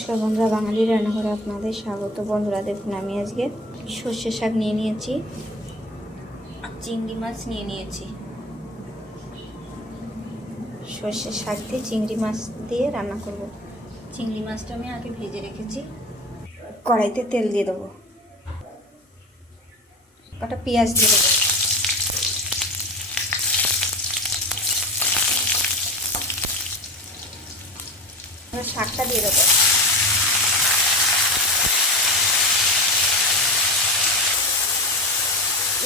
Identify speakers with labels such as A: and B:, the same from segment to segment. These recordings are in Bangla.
A: নমস্কার বন্ধুরা, বাঙালি রান্নাঘরে আপনাদের স্বাগত। বন্ধুরা, দেখুন, আমি আজকে সর্ষে শাক নিয়ে নিয়েছি চিংড়ি মাছ নিয়ে নিয়েছি। সর্ষে শাক দিয়ে চিংড়ি মাছ দিয়ে রান্না করব। চিংড়ি মাছটা আমি আগে ভেজে রেখেছি, কড়াইতে তেল দিয়ে দেবো। কটা পেঁয়াজ দিয়ে দেবো। শাকটা দিয়ে দেবো।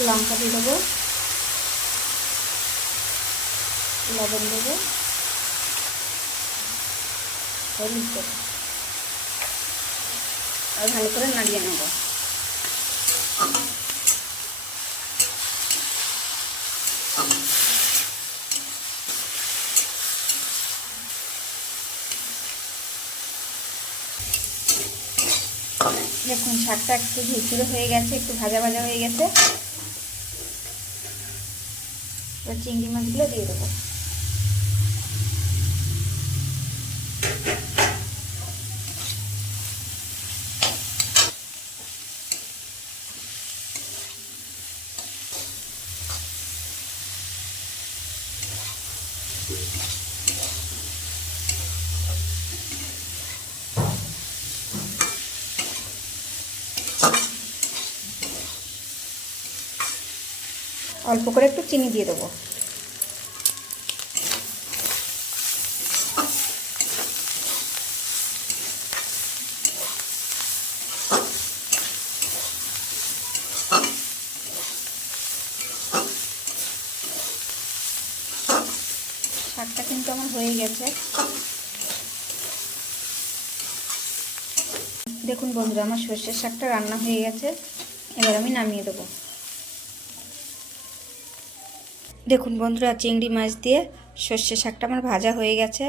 A: লঙ্কা দিয়ে দেবো। লবণ দেবো। হলুদ দেবো। আর ভালো করে নাড়িয়ে নেব। দেখুন, শাকটা একটু ঝুরঝুরে হয়ে গেছে, একটু ভাজা ভাজা হয়ে গেছে। এবার চিংড়ি মাছগুলো দিয়ে দেবো অল্প করে একটু চিনি দিয়ে দেবো। শাকটা কিন্তু আমার হয়ে গেছে। দেখুন বন্ধুরা, আমার সর্ষের শাকটা রান্না হয়ে গেছে। এবার আমি নামিয়ে দেবো। দেখুন বন্ধুরা, চিংড়ি মাছ দিয়ে সর্ষে শাকটা আমার ভাজা হয়ে গেছে।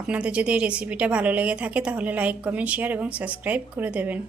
A: আপনাদের যদি এই রেসিপিটা ভালো লেগে থাকে, তাহলে লাইক কমেন্ট শেয়ার এবং সাবস্ক্রাইব করে দেবেন।